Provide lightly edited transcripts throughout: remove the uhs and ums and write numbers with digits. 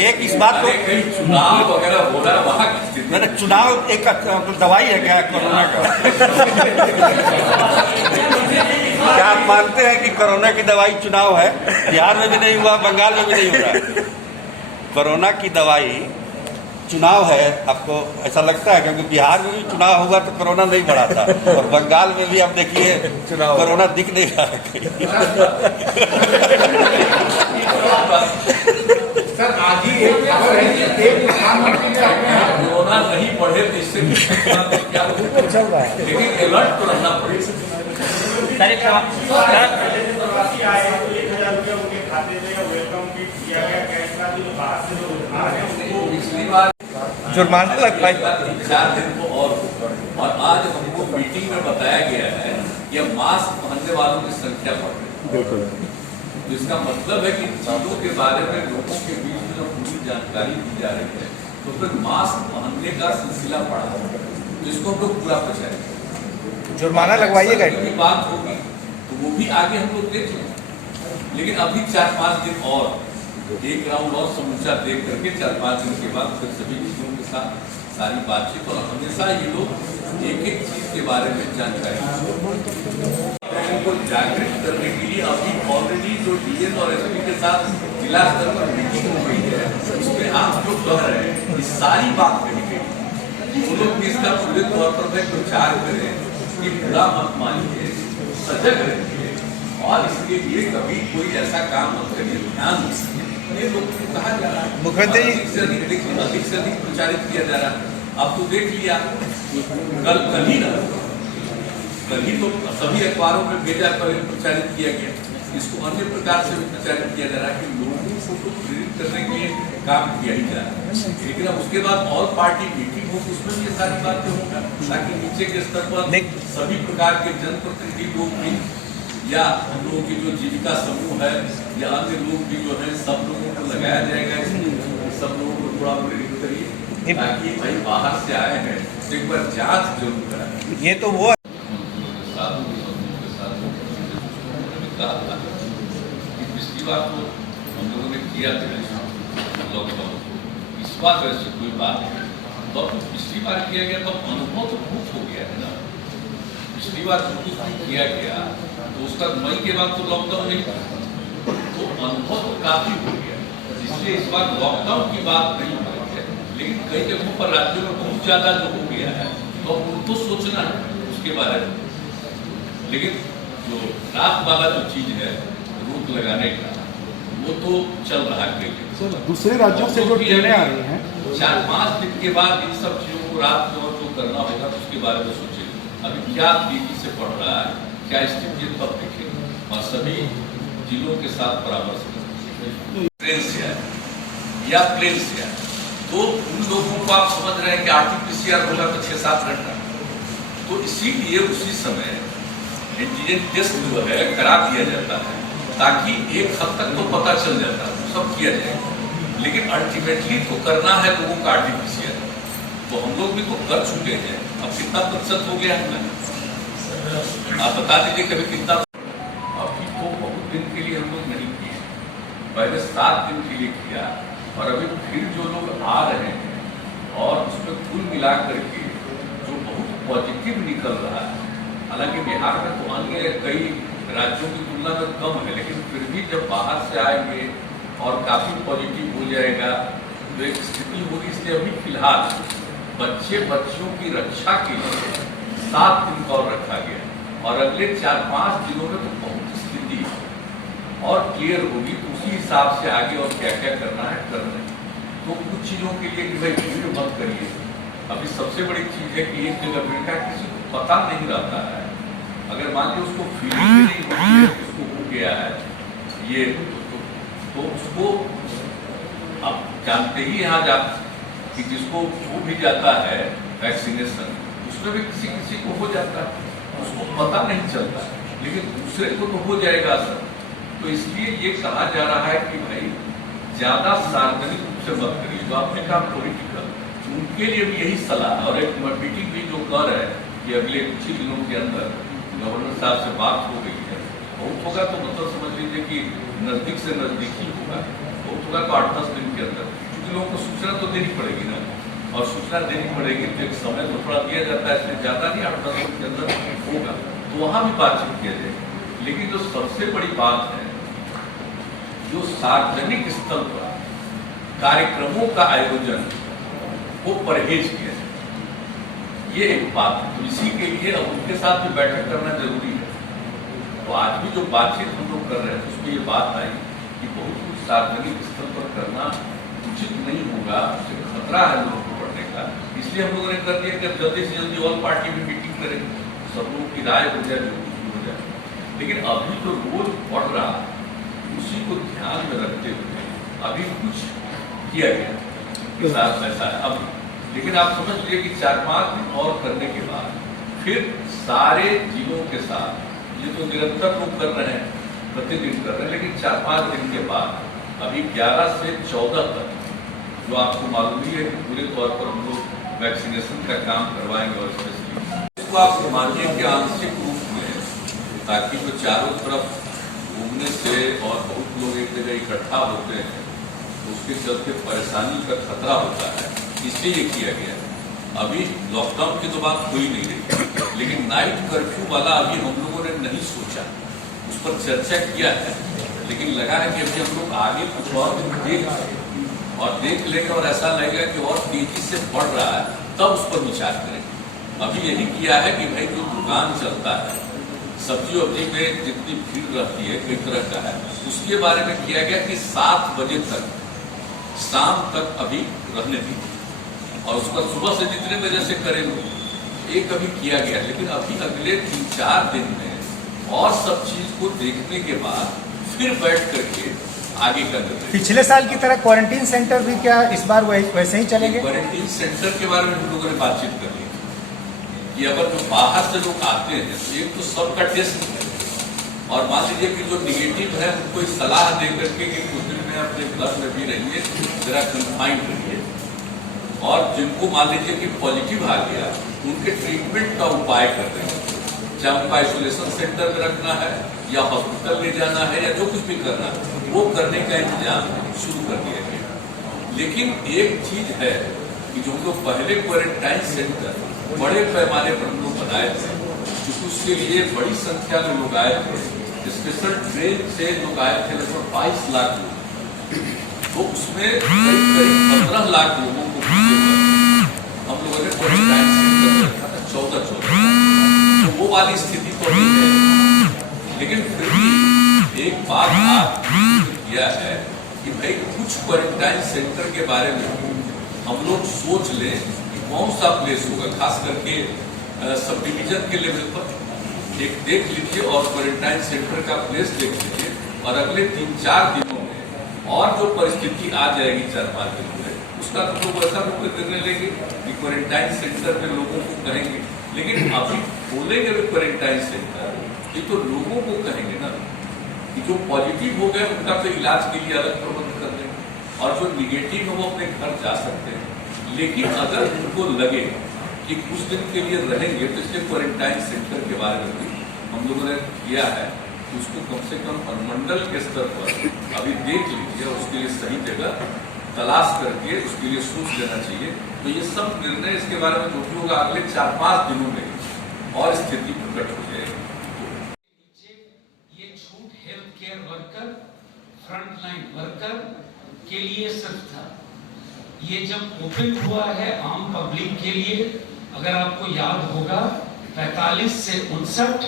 एक इस बात को चुनाव वगैरह हो रहा है वहाँ की स्थिति। मैंने चुनाव एक दवाई है क्या कोरोना का? क्या आप मानते हैं कि कोरोना की दवाई चुनाव है? बिहार में भी नहीं हुआ, बंगाल में भी नहीं हो रहा। कोरोना की दवाई चुनाव है, आपको ऐसा लगता है? क्योंकि बिहार में भी चुनाव हुआ तो कोरोना नहीं बढ़ा था, और बंगाल में भी आप देखिए कोरोना दिख नहीं रहा है। सर आज ही एक खबर है कि एक प्रधानमंत्री ने कोरोना नहीं बढ़े तो इससे क्या चल रहा है, लेकिन अलर्ट तो रहना पड़ेगा। पिछली बार जुर्माना लग पाई 4 दिन को और आज हमको मीटिंग में बताया गया है कि मास्क पहनने वालों की संख्या बढ़ रही है। तो इसका मतलब है कि चीजों के बारे में लोगों के बीच में जो पूरी जानकारी दी जा रही है तो फिर मास्क पहनने का सिलसिला बढ़ा है, तो इसको हम लोग पूरा बचाएंगे। जुर्माना लगवाइएगा। की बात होगी तो वो भी आगे हम लोग देख लेंगे, लेकिन अभी 4-5 दिन और एक राउंड और समूचा देख करके 4-5 दिन के बाद फिर सभी चीजों के साथ सारी बातचीत, और हमेशा ये लोग एक एक चीज के बारे में जानकारी लोगों को जागृत करने के लिए अभी ऑलरेडी जो डीएम और एसपी के साथ जिला स्तर पर मीटिंग हो गई है, उसमें आप जो कह रहे हैं ये सारी बात कही गई, वो लोग भी इसका पूरे तौर पर प्रचार करें कि बुरा मत मानिए, सजग रहिए, और इसके लिए कभी कोई ऐसा काम मत करिए, ध्यान दीजिए। ये लोग कहा जा रहा है मुख्यमंत्री अधिक से अधिक प्रचारित किया जा रहा है। अब तो देख लिया कल ही तो सभी अखबारों में भेजा पर प्रचारित किया गया, इसको अन्य प्रकार से भी प्रचारित किया जा रहा है कि लोगों को तो प्रेरित करने के लिए काम किया ही जा रहा है। लेकिन अब उसके बाद ऑल पार्टी मीटिंग हो उसमें ये सारी बातें होगा, ताकि नीचे के स्तर पर सभी प्रकार के जनप्रतिनिधि लोग भी या हम लोगों की जो जीविका समूह है या अन्य लोग भी जो है सब लोगों को लगाया जाएगा, सब लोगों को थोड़ा प्रेरित करिए ताकि भाई बाहर से आए हैं तो एक बार जांच जरूर कराएं। ये तो वो पिछली बार तो हम लोगों ने किया था लॉकडाउन, इस बार वैसे कोई बात नहीं, तो पिछली बार किया गया तो अनुभव तो बहुत हो गया है ना। पिछली बार जो कुछ भी किया गया तो उसका मई के बाद तो लॉकडाउन नहीं था, तो अनुभव तो काफी हो गया, इसलिए इस बार लॉकडाउन की बात नहीं हो रही है। लेकिन कई जगहों पर राज्यों में बहुत ज्यादा जो हो गया है तो उनको सोचना है उसके बारे में। लेकिन जो रात वाला जो चीज है रोक लगाने का, वो तो चल रहा है। सर दूसरे राज्यों से जो ट्रेनें आ रही हैं 4-5 दिन के बाद इन सब चीजों को रात में जो करना होगा तो उसके बारे में सोचे। अभी क्या तेजी से बढ़ रहा है, क्या स्थिति है, तब देखेंगे और सभी जिलों के साथ परामर्श करेंगे। ट्रेन से आए या प्लेन से आए तो उन लोगों को आप समझ रहे हैं कि RT-PCR होगा तो 6-7 घंटा, तो इसीलिए उसी समय एंटीजन टेस्ट जो है करा दिया जाता है ताकि एक हद तक तो पता चल जाता है, सब किया जाएगा। लेकिन अल्टीमेटली तो करना है लोगों का RT-PCR, तो हम लोग भी तो कर चुके हैं। अब कितना प्रतिशत हो गया हमने, आप बता दीजिए कभी कितना। अभी तो बहुत दिन के लिए हम लोग नहीं किए, पहले 7 दिन के लिए किया, और अभी फिर जो लोग आ रहे हैं और उसमें कुल मिला करके जो बहुत पॉजिटिव निकल रहा है, हालांकि बिहार में तो अन्य कई राज्यों की तुलना में कम है, लेकिन फिर भी जब बाहर से आएंगे और काफी पॉजिटिव हो जाएगा तो एक स्थिति होगी। इसलिए अभी फिलहाल बच्चों की रक्षा के लिए 7 दिन का और रखा गया, और अगले 4-5 दिनों में तो बहुत स्थिति और क्लियर होगी, तो उसी हिसाब से आगे और क्या क्या करना है कर रहे हैं। तो कुछ चीजों के लिए कि भाई भीड़ मत करिए। अभी सबसे बड़ी चीज है कि एक जगह भीड़ का किसी को पता नहीं रहता है, अगर मान लीजिए उसको फीलिंग नहीं होती है उसको हो गया है ये, तो उसको आप जानते ही यहाँ जा कि जिसको हो भी जाता है वैक्सीनेशन, उसमें भी किसी किसी को हो जाता है, उसको पता नहीं चलता, लेकिन दूसरे को तो हो जाएगा सर। तो इसलिए ये कहा जा रहा है कि भाई ज्यादा सार्वजनिक रूप से मत करिए, जो आपने कहा पॉलिटिकल, उनके लिए भी यही सलाह। और एक मीटिंग भी जो कर है कि अगले कुछ ही दिनों के अंदर गवर्नर साहब से बात हो गई है, बहुत होगा तो मतलब समझ लीजिए कि नजदीक से नजदीक ही होगा, बहुत होगा तो 8-10 दिन के अंदर, क्योंकि लोगों को सूचना तो देनी पड़ेगी ना, और सूचना देनी पड़ेगी तो एक समय तो थोड़ा दिया जाता है, इसलिए ज़्यादा नहीं 8-10 दिन के अंदर होगा, तो वहाँ भी बातचीत किया जाएगी। लेकिन जो सबसे बड़ी बात है, जो सार्वजनिक स्थल पर कार्यक्रमों का आयोजन वो परहेज किया जाए, ये एक बात है। तो इसी के लिए अब उनके साथ भी बैठक करना जरूरी है। तो आज भी जो बातचीत हम लोग कर रहे हैं उसमें ये बात आई कि बहुत कुछ सार्वजनिक स्थल पर करना उचित नहीं होगा, उससे खतरा है लोगों को बढ़ने का। इसलिए हम लोगों ने कर दिया कि जल्दी से जल्दी ऑल पार्टी में मीटिंग करेंगे, सब लोगों की राय हो जाए, जो कुछ भी हो जाए। लेकिन अभी जो रोज बढ़ रहा है उसी को ध्यान में रखते हुए अभी कुछ किया गया कि साथ ऐसा है अभी। लेकिन आप समझ लीजिए कि 4-5 दिन और करने के बाद फिर सारे जिलों के साथ, ये तो निरंतर लोग कर रहे हैं, प्रतिदिन कर रहे हैं, लेकिन 4-5 दिन के बाद अभी 11 से 14 तक जो आपको मालूम ही है कि पूरे तौर पर हम लोग वैक्सीनेशन का काम करवाएंगे। और स्पेशली इसको आप मानिए कि आंशिक रूप में, ताकि जो चारों तरफ घूमने से और बहुत लोग एक जगह इकट्ठा होते हैं उसके चलते परेशानी का खतरा होता है, इसलिए ये किया गया है। अभी लॉकडाउन की तो बात हुई नहीं रही, लेकिन नाइट कर्फ्यू वाला अभी हम लोगों ने नहीं सोचा, उस पर चर्चा किया है, लेकिन लगा है कि अभी हम लोग आगे कुछ और देख लेंगे और ऐसा लगेगा कि और तेजी से बढ़ रहा है तब उस पर विचार करेंगे। अभी यही किया है कि भाई जो दुकान चलता है, सब्जी वब्जी में जितनी भीड़ रहती है कई तरह का है, उसके बारे में किया गया कि 7 बजे तक शाम तक अभी रहने दी, और उसका सुबह से जितने बजे से करेंगे एक अभी किया गया। लेकिन अभी अगले 3-4 दिन में और सब चीज को देखने के बाद फिर बैठ करके आगे का निर्णय। पिछले साल की तरह क्वारंटीन सेंटर भी क्या इस बार वैसे ही चलेंगे? क्वारंटीन सेंटर के बारे में हम लोगों ने बातचीत कर ली कि अगर जो बाहर से लोग आते हैं तो एक तो सबका टेस्ट है, और मान लीजिए कि जो निगेटिव है उनको सलाह दे करके कि कुछ दिन में अपने घर में भी रहिए, जरा कन्फाइंड रहिए, और जिनको मान लीजिए कि पॉजिटिव आ गया उनके ट्रीटमेंट का उपाय कर रहे हैं, चाहे उनको आइसोलेशन सेंटर में रखना है या हॉस्पिटल ले जाना है या जो कुछ भी करना है वो करने का इंतजाम शुरू कर दिया गया। लेकिन एक चीज है कि जो हम लोग पहले क्वारंटाइन सेंटर बड़े पैमाने पर हम लोग बनाए थे, क्योंकि उसके लिए बड़ी संख्या में लोग आए थे, स्पेशल ट्रेन से लोग आए थे, लगभग 22 लाख लोग, तो उसमें करीब 15 लाख लोगों को हम लोगों ने क्वारंटाइन सेंटर में रखा था, 14, तो वो वाली स्थिति तो नहीं है। लेकिन फिर भी एक बात आपने किया है कि भाई कुछ क्वारंटाइन सेंटर के बारे में हम लोग सोच लें कि कौन सा प्लेस होगा, खास करके सब डिवीजन के लेवल पर एक देख लीजिए और क्वारंटाइन सेंटर का प्लेस देख लीजिए, और अगले 3-4 दिनों में और जो परिस्थिति आ जाएगी 4-5 दिनों में, उसका तो लोग ऐसा रूप निर्णय लेंगे कि क्वारंटाइन सेंटर में लोगों को कहेंगे। लेकिन अभी खोलेंगे भी क्वारंटाइन सेंटर, ये तो लोगों को कहेंगे ना कि जो पॉजिटिव हो गए उनका तो इलाज के लिए अलग प्रबंध कर देंगे, और जो निगेटिव है वो अपने घर जा सकते हैं। लेकिन अगर उनको लगे कि कुछ दिन के लिए रहेंगे तो इसलिए क्वारंटाइन सेंटर के बारे में भी हम लोगों ने किया है कि उसको कम से कम अनुमंडल के स्तर पर अभी देख लीजिए, और उसके लिए सही जगह तलाश करके उसके लिए सोच लेना चाहिए। तो ये सब निर्णय इसके बारे में जो भी होगा अगले 4-5 दिनों में और स्थिति प्रकट हो जाएगी। ये छूट health care worker, frontline worker के लिए सिर्फ था। ये जब ओपन हुआ है आम पब्लिक के लिए, अगर आपको याद होगा 45 से 59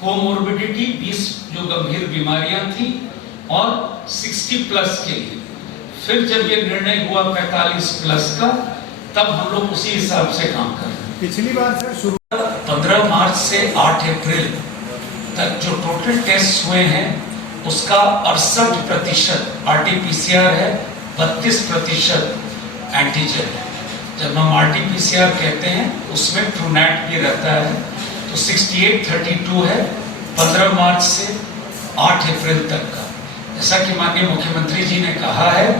कोमोर्बिडिटी 20 जो गंभीर बीमारियां थी, और 60 प्लस के लिए। फिर जब ये निर्णय हुआ 45 प्लस का, तब हम लोग उसी हिसाब से काम कर रहे हैं। पिछली बार से शुरू 15 मार्च से 8 अप्रैल तक जो टोटल टेस्ट हुए हैं उसका 68% RT-PCR है, 32% एंटीजन है। जब हम RT-PCR कहते हैं उसमें ट्रूनैट भी रहता है, तो 68-32 है 15 मार्च से 8 अप्रैल तक का। जैसा कि माननीय मुख्यमंत्री जी ने कहा है,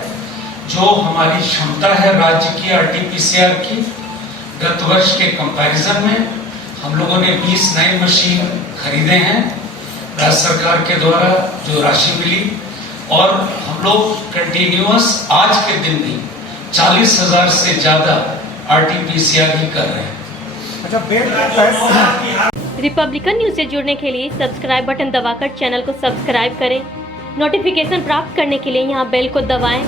जो हमारी क्षमता है राज्य की RT-PCR की, गत वर्ष के कंपैरिजन में हम लोगों ने 20 नए मशीन खरीदे हैं राज्य सरकार के द्वारा जो राशि मिली, और हम लोग कंटिन्यूअस आज के दिन भी 40,000 से ज्यादा RT-PCR ही कर रहे हैं। अच्छा, बेड रिपब्लिकन न्यूज से जुड़ने के लिए सब्सक्राइब बटन दबाकर चैनल को सब्सक्राइब करें। नोटिफिकेशन प्राप्त करने के लिए यहाँ बेल को दबाएं।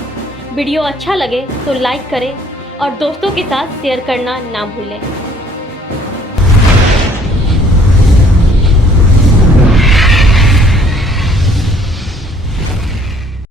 वीडियो अच्छा लगे तो लाइक करें और दोस्तों के साथ शेयर करना ना भूलें।